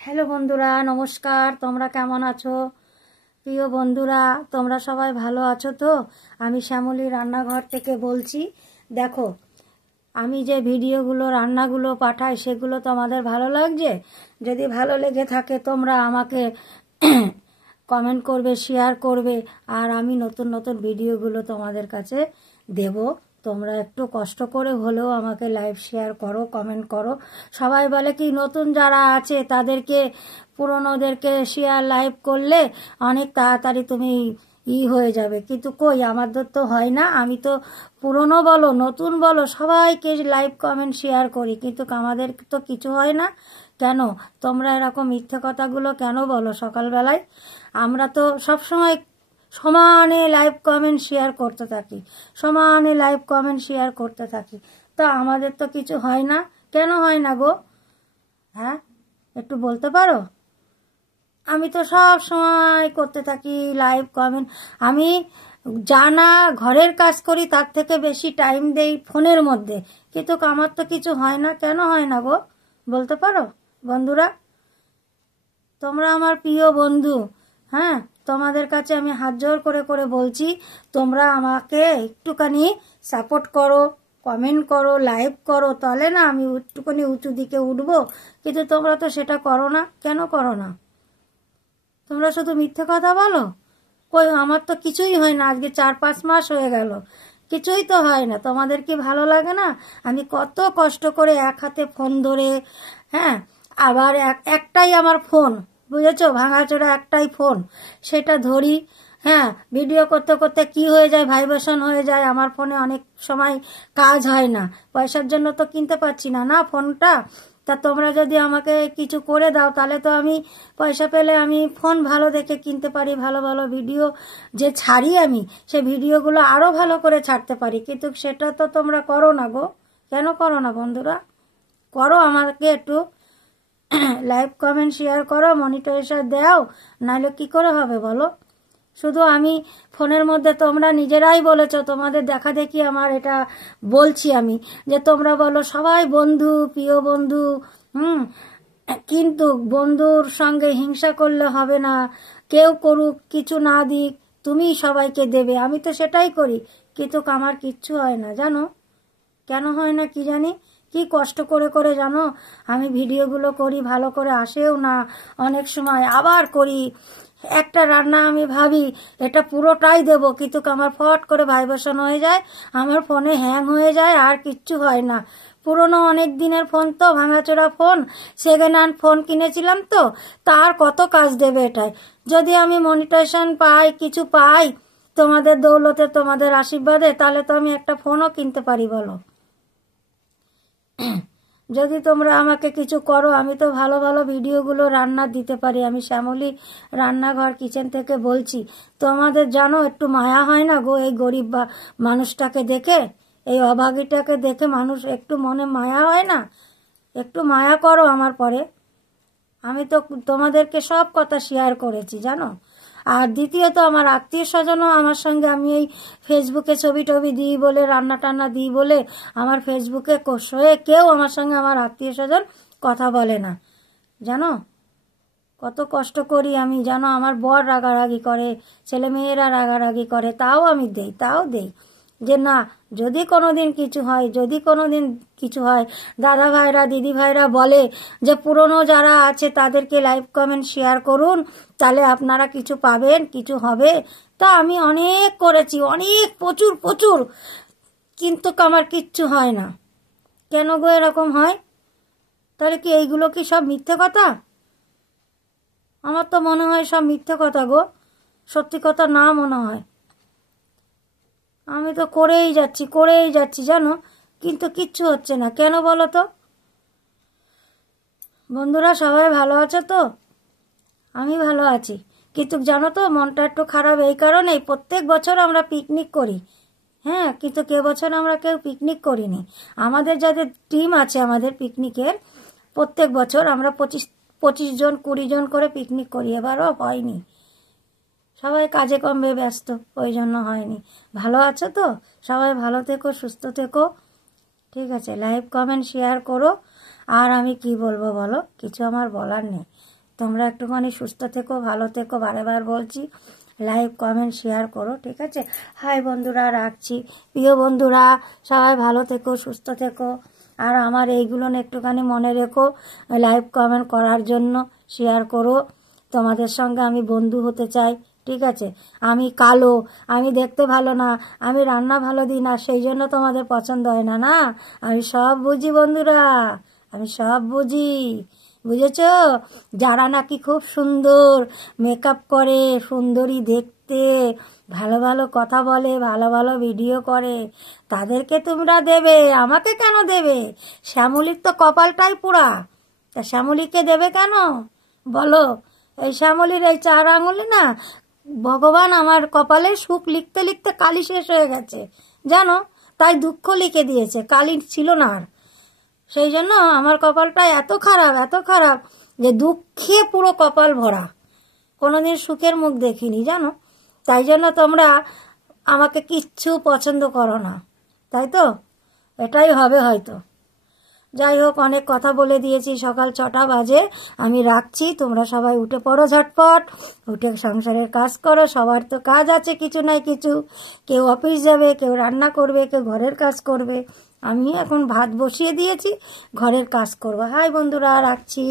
Hello বন্ধুরা, নমস্কার। তোমরা কেমন আছো? প্রিয় বন্ধুরা, তোমরা সবাই ভালো আছো তো? আমি শ্যামলী রান্নাঘর থেকে বলছি। দেখো, আমি যে ভিডিওগুলো রান্নাগুলো পাঠাই সেগুলো তোমাদের ভালো লাগছে? যদি ভালো লেগে থাকে তোমরা আমাকে কমেন্ট করবে, শেয়ার করবে, আর আমি নতুন নতুন ভিডিওগুলো তোমাদের কাছে দেব। তোমরা একটু কষ্ট করে হলেও আমাকে লাইভ শেয়ার করো, কমেন্ট করো। সবাই বলে কি নতুন যারা আছে তাদেরকে, পুরনোদেরকে শেয়ার লাইভ করলে অনেক তাড়াতাড়ি তুমি হয়ে যাবে, কিন্তু কই, আমাদের তো হয় না। আমি তো পুরনো বলো নতুন বলো সবাইকে লাইভ কমেন্ট শেয়ার করি, কিন্তু আমাদের তো কিছু হয় না। কেন তোমরা এরকম মিথ্যে কথাগুলো কেন বলো সকালবেলায়? আমরা তো সবসময় সমানে লাইভ কমেন্ট শেয়ার করতে থাকি, সমানে লাইভ কমেন্ট শেয়ার করতে থাকি, তো আমাদের তো কিছু হয় না। কেন হয় না গো? হ্যাঁ, একটু বলতে পারো? আমি তো সব সময় করতে থাকি লাইভ কমেন্ট। আমি জানা ঘরের কাজ করি তার থেকে বেশি টাইম দেই ফোনের মধ্যে, কিন্তু আমার তো কিছু হয় না। কেন হয় না গো? বলতে পারো বন্ধুরা? তোমরা আমার প্রিয় বন্ধু। হ্যাঁ, তোমাদের কাছে আমি হাত জোর করে করে বলছি, তোমরা আমাকে একটুখানি সাপোর্ট করো, কমেন্ট করো, লাইভ করো, তাহলে না আমি একটুখানি উঁচু দিকে উঠবো। কিন্তু তোমরা তো সেটা করো না। কেন করো না? তোমরা শুধু মিথ্যে কথা বলো। কই, আমার তো কিছুই হয় না। আজকে 4-5 মাস হয়ে গেল, কিছুই তো হয় না। তোমাদের কি ভালো লাগে না? আমি কত কষ্ট করে এক হাতে ফোন ধরে, হ্যাঁ, আবার একটাই আমার ফোন, বুঝেছো, ভাঙাচোরা একটাই ফোন, সেটা ধরি। হ্যাঁ, ভিডিও করতে করতে কি হয়ে যায়, ভাইব্রেশন হয়ে যায় আমার ফোনে। অনেক সময় কাজ হয় না, পয়সার জন্য তো কিনতে পারছি না না ফোনটা। তা তোমরা যদি আমাকে কিছু করে দাও তাহলে তো আমি পয়সা পেলে আমি ফোন ভালো দেখে কিনতে পারি, ভালো ভালো ভিডিও যে ছাড়ি আমি, সে ভিডিওগুলো আরো ভালো করে ছাড়তে পারি। কিন্তু সেটা তো তোমরা করো না গো। কেন করো না বন্ধুরা? করো, আমাকে একটু লাইভ কমেন্ট শেয়ার করো, মনিটরাইজেশন দাও, নাহলে কি করে হবে বলো? শুধু আমি ফোনের মধ্যে, তোমরা নিজেরাই বলেছো, তোমাদের দেখা দেখি আমার এটা বলছি আমি, যে তোমরা বলো সবাই বন্ধু, প্রিয় বন্ধু। হুম, কিন্তু বন্ধুর সঙ্গে হিংসা করলে হবে না। কেউ করুক, কিছু না দিক, তুমি সবাইকে দেবে। আমি তো সেটাই করি, কিন্তু আমার কিচ্ছু হয় না জানো। কেন হয় না কি জানি। কি কষ্ট করে করে জানো আমি ভিডিওগুলো করি, ভালো করে আসেও না। অনেক সময় আবার করি একটা রান্না, আমি ভাবি এটা পুরোটাই দেব, কিন্তু আমার ফট করে ভাইব্রেশন হয়ে যায়, আমার ফোনে হ্যাং হয়ে যায়, আর কিচ্ছু হয় না। পুরনো অনেক দিনের ফোন তো, ভাঙাচোরা ফোন, সেকেন্ড হ্যান্ড ফোন কিনেছিলাম তো, তার কত কাজ দেবে এটাই। যদি আমি মনিটাইজেশন পাই, কিছু পাই তোমাদের দৌলতে, তোমাদের আশীর্বাদে, তাহলে তো আমি একটা ফোনও কিনতে পারি বলো। যদি তোমরা আমাকে কিছু করো, আমি তো ভালো ভালো ভিডিওগুলো রান্না দিতে পারি। আমি শ্যামলী রান্নাঘর কিচেন থেকে বলছি। তোমাদের জানো একটু মায়া হয় না গো এই গরিব মানুষটাকে দেখে, এই অভাগীটাকে দেখে মানুষ একটু মনে মায়া হয় না? একটু মায়া করো আমার পরে। আমি তো তোমাদেরকে সব কথা শেয়ার করেছি জানো। আর দ্বিতীয়ত, আমার আত্মীয় স্বজনও আমার সঙ্গে, আমি এই ফেসবুকে ছবি টবি দিই বলে, রান্না টান্না দিই বলে, আমার ফেসবুকে হয়ে কেউ আমার সঙ্গে, আমার আত্মীয় স্বজন কথা বলে না জানো। কত কষ্ট করি আমি জানো। আমার বর রাগারাগি করে, ছেলে মেয়েরা রাগারাগি করে, তাও আমি দেই, তাও দেই। যে না, যদি কোনোদিন কিছু হয়, যদি কোনোদিন কিছু হয়, দাদা ভাইরা দিদি ভাইরা বলে যে পুরনো যারা আছে তাদেরকে লাইভ কমেন্ট শেয়ার করুন, তাহলে আপনারা কিছু পাবেন, কিছু হবে। তা আমি অনেক করেছি, অনেক, প্রচুর প্রচুর, কিন্তু আমার কিচ্ছু হয় না। কেন গো এরকম হয়? তাহলে কি এইগুলো কি সব মিথ্যে কথা? আমার তো মনে হয় সব মিথ্যে কথা গো, সত্যি কথা না মনে হয়। আমি তো করেই যাচ্ছি জানো, কিন্তু কিচ্ছু হচ্ছে না। কেন বলো তো? বন্ধুরা সবাই ভালো আছো তো? আমি ভালো আছি, কিন্তু জানো তো মনটা একটু খারাপ এই কারণে, প্রত্যেক বছর আমরা পিকনিক করি। হ্যাঁ, কিন্তু বছর আমরা কেউ পিকনিক করিনি। আমাদের যাদের টিম আছে আমাদের পিকনিকের, প্রত্যেক বছর আমরা 25 জন 20 জন করে পিকনিক করি। এবারও হয়নি, সবাই কাজে কমবে ব্যস্ত, ওই জন্য হয়নি। ভালো আছো তো? সবাই ভালো থেকো, সুস্থ থেকো। ঠিক আছে, লাইভ কমেন্ট শেয়ার করো। আর আমি কি বলবো বলো? কিছু আমার বলার নেই। তোমরা একটুখানি সুস্থ থেকো, ভালো থেকো, বারবার বলছি। লাইক, কমেন্ট, শেয়ার করো, ঠিক আছে? হাই বন্ধুরা, রাখছি। প্রিয় বন্ধুরা, সবাই ভালো থেকো, সুস্থ থেকো। আর আমার এইগুলো একটুখানি মনে রেখো, লাইক কমেন্ট করার জন্য, শেয়ার করো। তোমাদের সঙ্গে আমি বন্ধু হতে চাই, ঠিক আছে? আমি কালো, আমি দেখতে ভালো না, আমি রান্না ভালো দিই না, সেই জন্য তোমাদের পছন্দ হয় না, না? আমি সব বুঝি বন্ধুরা, আমি সব বুঝি, বুঝেছো? যারা নাকি খুব সুন্দর মেকআপ করে, সুন্দরী দেখতে, ভালো ভালো কথা বলে, ভালো ভালো ভিডিও করে, তাদেরকে তোমরা দেবে, আমাকে কেন দেবে? শ্যামলীর তো কপালটাই পোড়া, তা শ্যামলীকে দেবে কেন বলো? এই শ্যামলীর এই 4 আঙুলে না, ভগবান আমার কপালে সুখ লিখতে লিখতে কালি শেষ হয়ে গেছে, জানো? তাই দুঃখ লিখে দিয়েছে, কালি ছিল না আর। সেই জন্য আমার কপালটা এত খারাপ, এত খারাপ, যে দুঃখে পুরো কপাল ভরা, কোনোদিন সুখের মুখ দেখিনি, জানো? তাই জন্য তোমরা আমাকে কিচ্ছু পছন্দ করো না, তাই তো? এটাই হবে হয়তো। যাই হোক, অনেক কথা বলে দিয়েছি, সকাল 6টা বাজে, আমি রাখছি। তোমরা সবাই উঠে পড়ো ঝটপট, উঠে সংসারের কাজ করো। সবার তো কাজ আছে কিছু নাই কিছু, কেউ অফিস যাবে, কেউ রান্না করবে, কেউ ঘরের কাজ করবে। আমি এখন ভাত বসিয়ে দিয়েছি, ঘরের কাজ করবো। হাই বন্ধুরা, রাখছি।